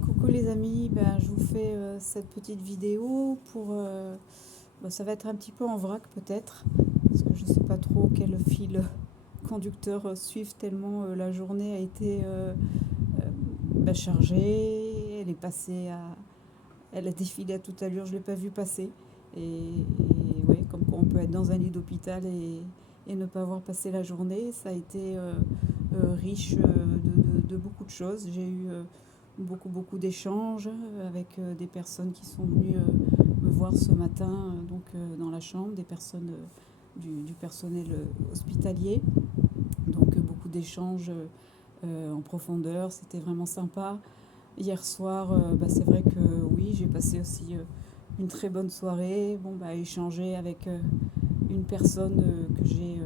Coucou les amis, je vous fais cette petite vidéo pour... ça va être un petit peu en vrac peut-être, parce que je ne sais pas trop quel fil conducteur suivre tellement la journée a été chargée, elle est passée à... Elle a défilé à toute allure, je ne l'ai pas vue passer. Et ouais, comme quoi on peut être dans un lit d'hôpital et ne pas avoir passé la journée, ça a été riche de beaucoup de choses. J'ai eu beaucoup d'échanges avec des personnes qui sont venues me voir ce matin dans la chambre, des personnes du personnel hospitalier. Donc beaucoup d'échanges en profondeur, c'était vraiment sympa. Hier soir, c'est vrai que oui, j'ai passé aussi une très bonne soirée, échanger avec une personne que j'ai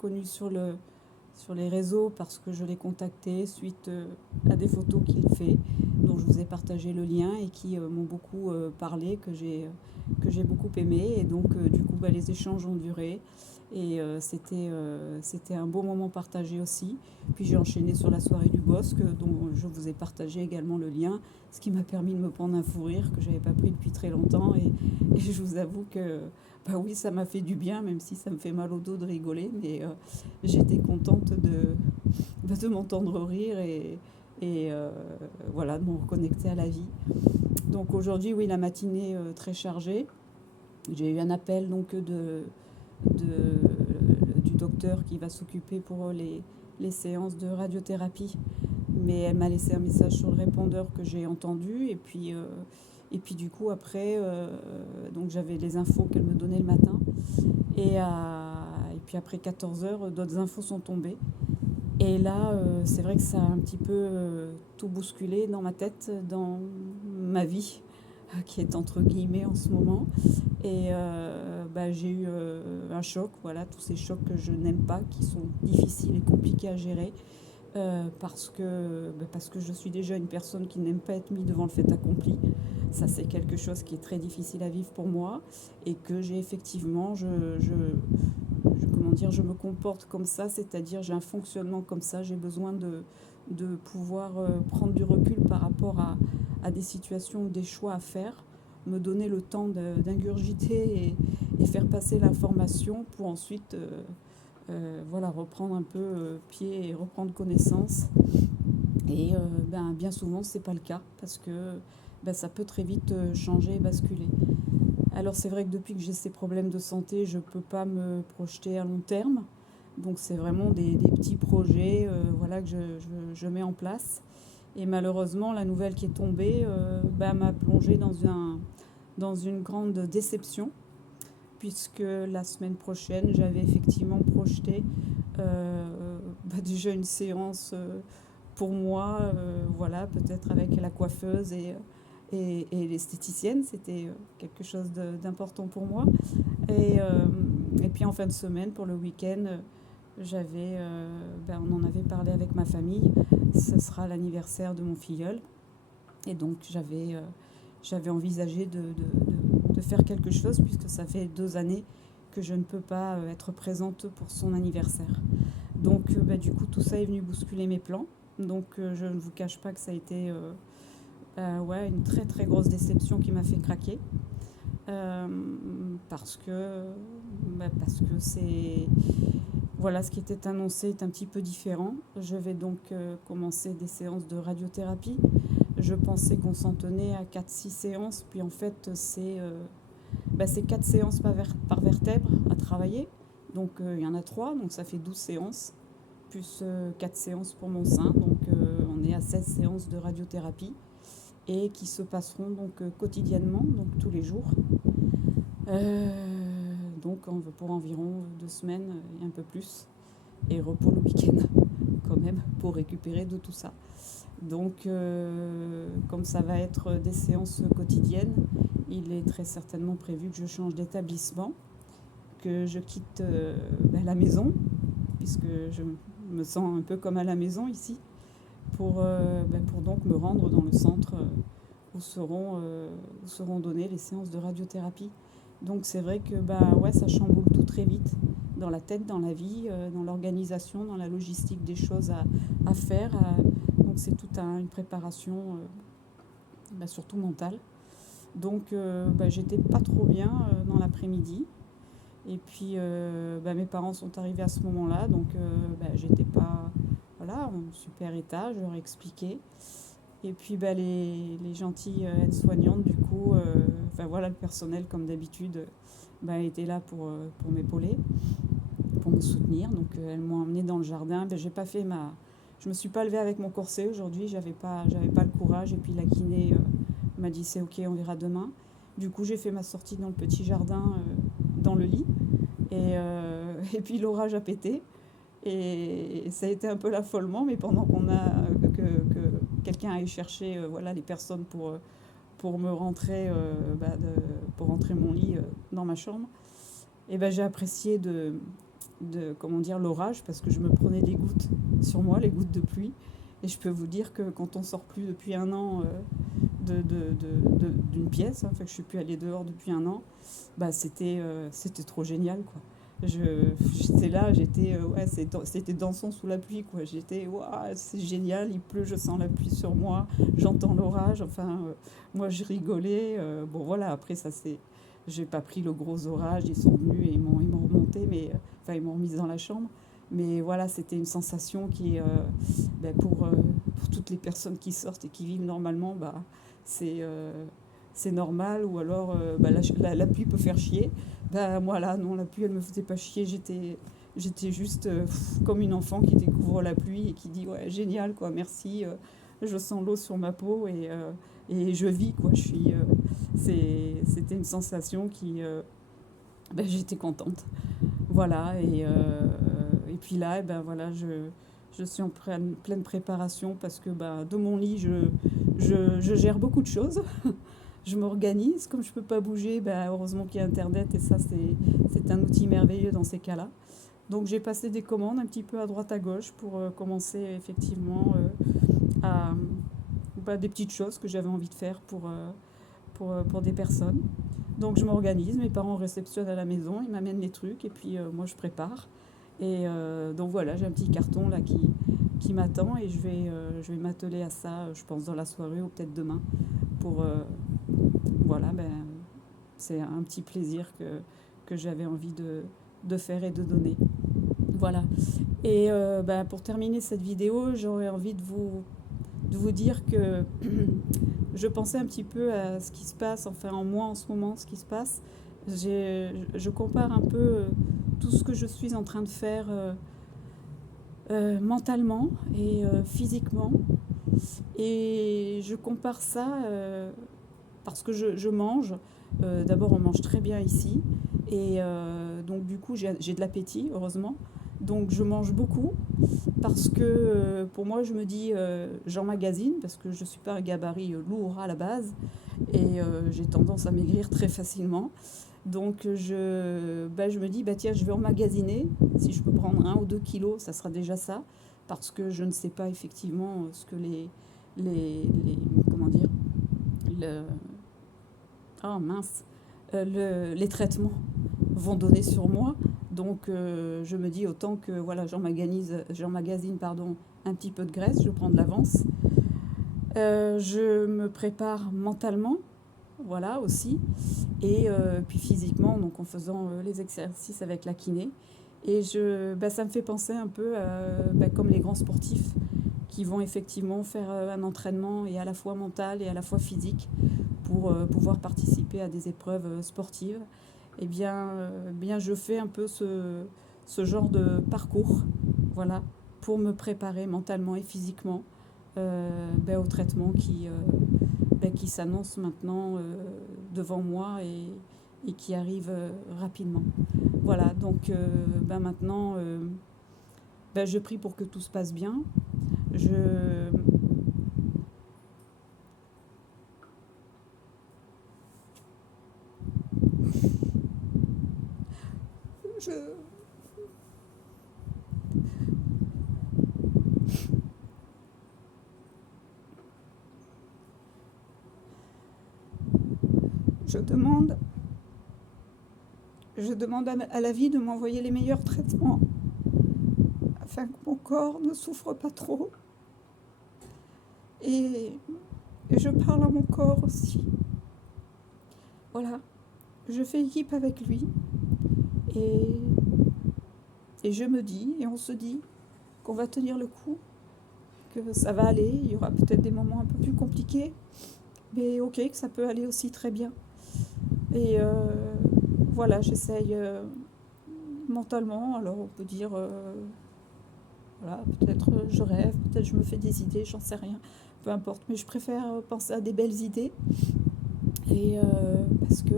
connue sur les réseaux parce que je l'ai contacté suite à des photos qu'il fait, dont je vous ai partagé le lien et qui m'ont beaucoup parlé, que j'ai beaucoup aimé. Et donc, du coup, les échanges ont duré. Et c'était un beau moment partagé aussi. Puis j'ai enchaîné sur la soirée du Bosque, dont je vous ai partagé également le lien, ce qui m'a permis de me prendre un fou rire que j'avais pas pris depuis très longtemps. Et je vous avoue que, oui, ça m'a fait du bien, même si ça me fait mal au dos de rigoler. Mais j'étais contente de m'entendre rire et voilà, de me reconnecter à la vie. Donc aujourd'hui, oui, la matinée très chargée. J'ai eu un appel du docteur qui va s'occuper pour les séances de radiothérapie. Mais elle m'a laissé un message sur le répondeur que j'ai entendu. Et puis du coup, après, donc j'avais les infos qu'elle me donnait le matin. Et puis après 14 heures, d'autres infos sont tombées. Et là, c'est vrai que ça a un petit peu tout bousculé dans ma tête, dans ma vie, qui est entre guillemets en ce moment. Et j'ai eu un choc, voilà, tous ces chocs que je n'aime pas, qui sont difficiles et compliqués à gérer. Parce que je suis déjà une personne qui n'aime pas être mise devant le fait accompli. Ça, c'est quelque chose qui est très difficile à vivre pour moi et que j'ai effectivement, comment dire, je me comporte comme ça, c'est-à-dire j'ai un fonctionnement comme ça, j'ai besoin de pouvoir prendre du recul par rapport à des situations ou des choix à faire, me donner le temps d'ingurgiter et faire passer l'information pour ensuite reprendre un peu pied et reprendre connaissance. Et bien souvent, c'est pas le cas parce que ça peut très vite changer et basculer. Alors c'est vrai que depuis que j'ai ces problèmes de santé, je ne peux pas me projeter à long terme. Donc c'est vraiment des petits projets que je mets en place. Et malheureusement, la nouvelle qui est tombée m'a plongée dans une grande déception, puisque la semaine prochaine, j'avais effectivement projeté déjà une séance pour moi, peut-être avec la coiffeuse et l'esthéticienne. C'était quelque chose d'important pour moi. Et puis en fin de semaine, pour le week-end, on en avait parlé avec ma famille. Ce sera l'anniversaire de mon filleul. Et donc j'avais envisagé de faire quelque chose, puisque ça fait 2 années que je ne peux pas être présente pour son anniversaire. Donc du coup, tout ça est venu bousculer mes plans. Donc je ne vous cache pas que ça a été une très très grosse déception qui m'a fait craquer. Parce que c'est... Voilà, ce qui était annoncé est un petit peu différent. Je vais donc commencer des séances de radiothérapie. Je pensais qu'on s'en tenait à 4-6 séances, puis en fait c'est 4 séances par vertèbre à travailler. Donc il y en a 3, donc ça fait 12 séances, plus 4 séances pour mon sein. Donc on est à 16 séances de radiothérapie et qui se passeront donc quotidiennement, donc tous les jours. Donc pour environ 2 semaines et un peu plus. Et repos le week-end quand même pour récupérer de tout ça. Donc comme ça va être des séances quotidiennes, il est très certainement prévu que je change d'établissement, que je quitte la maison, puisque je me sens un peu comme à la maison ici, pour donc me rendre dans le centre où seront données les séances de radiothérapie. Donc c'est vrai que ça chamboule tout très vite, dans la tête, dans la vie, dans l'organisation, dans la logistique des choses à faire. Donc c'est toute une préparation bah, surtout mentale. Donc bah, j'étais pas trop bien dans l'après-midi. Et puis bah, mes parents sont arrivés à ce moment-là, donc bah, j'étais pas voilà, en super état, je leur ai expliqué. Et puis bah, les gentilles aides-soignantes, du coup, enfin voilà, le personnel comme d'habitude, bah, était là pour m'épauler, pour me soutenir. Donc elles m'ont emmenée dans le jardin. Ben, j'ai pas fait ma... Je me suis pas levée avec mon corset aujourd'hui, j'avais pas le courage. Et puis la kiné m'a dit c'est ok, on verra demain. Du coup j'ai fait ma sortie dans le petit jardin, dans le lit. Et puis l'orage a pété. Et ça a été un peu l'affolement, mais pendant que quelqu'un aille chercher voilà, les personnes pour me rentrer, bah, pour rentrer mon lit dans ma chambre, et ben, j'ai apprécié comment dire, l'orage parce que je me prenais des gouttes sur moi, les gouttes de pluie. Et je peux vous dire que quand on sort plus depuis un an d'une pièce, hein, fait que je suis plus allée dehors depuis un an, bah c'était trop génial quoi. J'étais là, ouais, c'était dansant sous la pluie quoi. J'étais waouh, c'est génial, il pleut, je sens la pluie sur moi, j'entends l'orage. Enfin, moi je rigolais. Bon voilà, après ça c'est, j'ai pas pris le gros orage. Ils sont venus et ils m'ont remonté, mais enfin ils m'ont remise dans la chambre. Mais voilà, c'était une sensation qui, ben, pour toutes les personnes qui sortent et qui vivent normalement, bah, c'est c'est normal. Ou alors, bah, la pluie peut faire chier. Bah, moi, là, non, la pluie, elle me faisait pas chier. J'étais juste comme une enfant qui découvre la pluie et qui dit, ouais, génial, quoi, merci. Je sens l'eau sur ma peau et je vis, quoi. C'était une sensation qui, ben, j'étais contente. Voilà, et puis là, eh ben voilà, je suis en pleine préparation parce que bah, de mon lit, je gère beaucoup de choses. Je m'organise. Comme je ne peux pas bouger, bah, heureusement qu'il y a Internet et ça, c'est un outil merveilleux dans ces cas-là. Donc j'ai passé des commandes un petit peu à droite à gauche pour commencer effectivement à bah, des petites choses que j'avais envie de faire pour des personnes. Donc je m'organise, mes parents réceptionnent à la maison, ils m'amènent les trucs et puis moi je prépare. Et donc voilà, j'ai un petit carton là qui m'attend et je vais m'atteler à ça, je pense, dans la soirée ou peut-être demain. Pour, voilà, ben, c'est un petit plaisir que j'avais envie de faire et de donner. Voilà. Et ben, pour terminer cette vidéo, j'aurais envie de vous dire que je pensais un petit peu à ce qui se passe, enfin en moi en ce moment, ce qui se passe. Je compare un peu tout ce que je suis en train de faire mentalement et physiquement. Et je compare ça parce que je mange. D'abord, on mange très bien ici. Et donc, du coup, j'ai de l'appétit, heureusement. Donc, je mange beaucoup parce que pour moi, je me dis, j'emmagasine parce que je ne suis pas un gabarit lourd à la base. Et j'ai tendance à maigrir très facilement. Donc, bah, je me dis, bah, tiens, je vais emmagasiner. Si je peux prendre 1 ou 2 kilos, ça sera déjà ça. Parce que je ne sais pas effectivement ce que comment dire, le, oh mince, les traitements vont donner sur moi. Donc je me dis autant que voilà, j'emmagasine pardon, un petit peu de graisse, je prends de l'avance. Je me prépare mentalement, voilà aussi, et puis physiquement, donc en faisant les exercices avec la kiné. Et bah, ça me fait penser un peu bah, comme les grands sportifs qui vont effectivement faire un entraînement et à la fois mental et à la fois physique pour pouvoir participer à des épreuves sportives. Eh bien, bien je fais un peu ce genre de parcours, voilà, pour me préparer mentalement et physiquement ben, au traitement ben, qui s'annonce maintenant devant moi et qui arrive rapidement. Voilà, donc ben maintenant, ben, je prie pour que tout se passe bien. Je, je, je demande, je demande à la vie de m'envoyer les meilleurs traitements afin que mon corps ne souffre pas trop. Et et je parle à mon corps aussi. Voilà, je fais équipe avec lui et, et je me dis, et on se dit qu'on va tenir le coup, que ça va aller. Il y aura peut-être des moments un peu plus compliqués, mais ok, que ça peut aller aussi très bien. Et voilà, j'essaye mentalement, alors on peut dire, voilà, peut-être je rêve, peut-être je me fais des idées, j'en sais rien, peu importe, mais je préfère penser à des belles idées, et parce que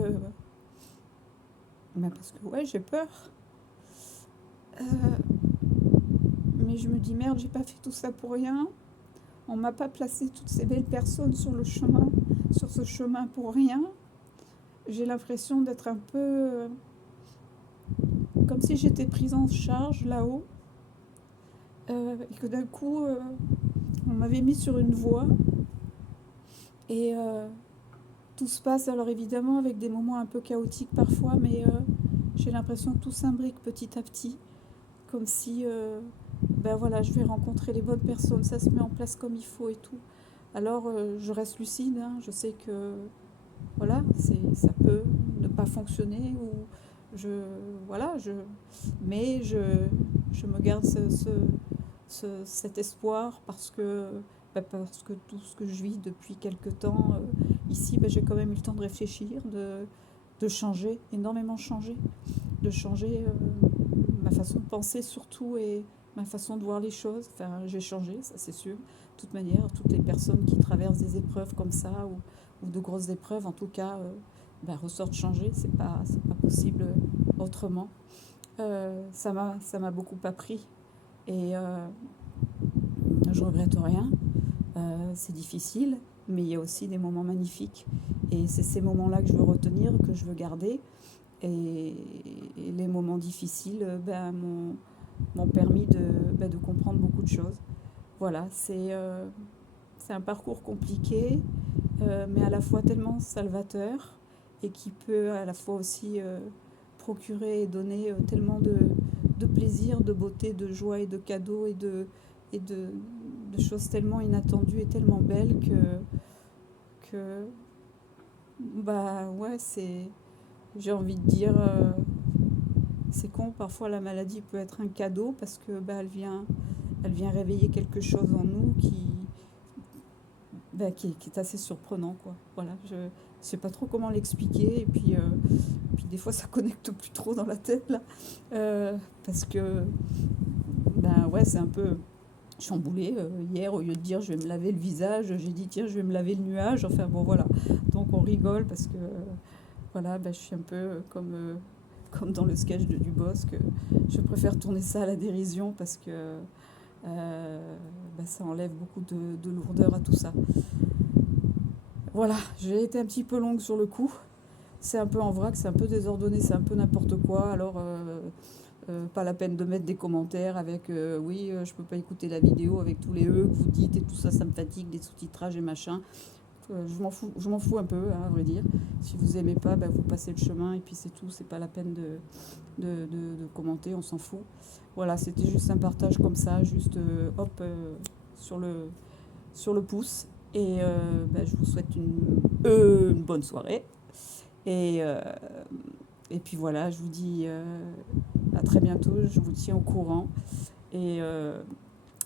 ouais, j'ai peur, euh, mais je me dis merde, j'ai pas fait tout ça pour rien, on m'a pas placé toutes ces belles personnes sur le chemin, sur ce chemin pour rien. J'ai l'impression d'être un peu comme si j'étais prise en charge là-haut, et que d'un coup, on m'avait mis sur une voie, et tout se passe, alors évidemment avec des moments un peu chaotiques parfois, mais j'ai l'impression que tout s'imbrique petit à petit, comme si, ben voilà, je vais rencontrer les bonnes personnes, ça se met en place comme il faut et tout. Alors je reste lucide, hein, je sais que voilà, ça peut ne pas fonctionner, ou je, voilà, mais je me garde cet espoir parce que tout ce que je vis depuis quelque temps ici, j'ai quand même eu le temps de réfléchir, de changer, énormément changer, de changer ma façon de penser surtout, et ma façon de voir les choses. Enfin, j'ai changé, ça c'est sûr. De toute manière, toutes les personnes qui traversent des épreuves comme ça, ou de grosses épreuves, en tout cas, ressortent changées. C'est pas possible autrement. Ça m'a beaucoup appris, et je regrette rien. C'est difficile, mais il y a aussi des moments magnifiques. Et c'est ces moments-là que je veux retenir, que je veux garder. Et les moments difficiles m'ont permis de comprendre beaucoup de choses. Voilà, c'est un parcours compliqué, mais à la fois tellement salvateur, et qui peut à la fois aussi procurer et donner tellement de plaisir, de beauté, de joie et de cadeaux, et de choses tellement inattendues et tellement belles que bah ouais, j'ai envie de dire, c'est con, parfois la maladie peut être un cadeau, parce que elle vient réveiller quelque chose en nous qui est assez surprenant, quoi. Voilà, je sais pas trop comment l'expliquer, et puis des fois ça connecte plus trop dans la tête là, parce que ouais, c'est un peu chamboulé. Hier, au lieu de dire je vais me laver le visage, j'ai dit tiens, je vais me laver le nuage. Enfin bon, voilà. Donc on rigole parce que voilà, je suis un peu comme dans le sketch de Dubosc. Je préfère tourner ça à la dérision, parce que ça enlève beaucoup de lourdeur à tout ça. Voilà, j'ai été un petit peu longue sur le coup. C'est un peu en vrac, c'est un peu désordonné, c'est un peu n'importe quoi. Alors, pas la peine de mettre des commentaires avec oui, je peux pas écouter la vidéo avec tous les que vous dites et tout ça, ça me fatigue, des sous-titrages et machin. Je m'en fous un peu, hein, à vrai dire. Si vous aimez pas, vous passez le chemin, et puis c'est tout. C'est pas la peine de commenter, on s'en fout. Voilà, c'était juste un partage comme ça, juste hop, sur le pouce. Et je vous souhaite une bonne soirée. Et, euh, et puis voilà, je vous dis à très bientôt, je vous tiens au courant. Et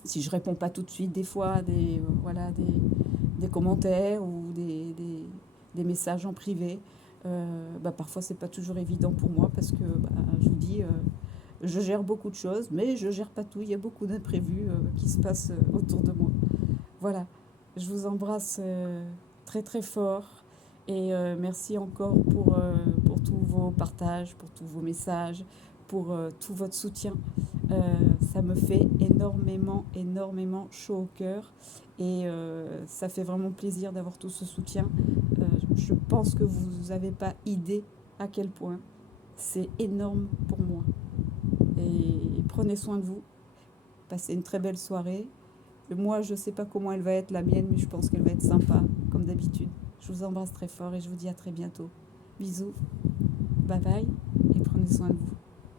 si je réponds pas tout de suite, des fois, des commentaires, ou des messages en privé, parfois c'est pas toujours évident pour moi, parce que je vous dis, je gère beaucoup de choses, mais je gère pas tout. Il y a beaucoup d'imprévus qui se passent autour de moi. Voilà, je vous embrasse très très fort, et merci encore pour tous vos partages, pour tous vos messages, pour tout votre soutien. Ça me fait énormément, énormément chaud au cœur, et ça fait vraiment plaisir d'avoir tout ce soutien. Je pense que vous n'avez pas idée à quel point c'est énorme pour moi. Et prenez soin de vous, passez une très belle soirée. Moi, je ne sais pas comment elle va être, la mienne, mais je pense qu'elle va être sympa, comme d'habitude. Je vous embrasse très fort, et je vous dis à très bientôt. Bisous, bye bye, et prenez soin de vous.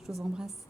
Je vous embrasse.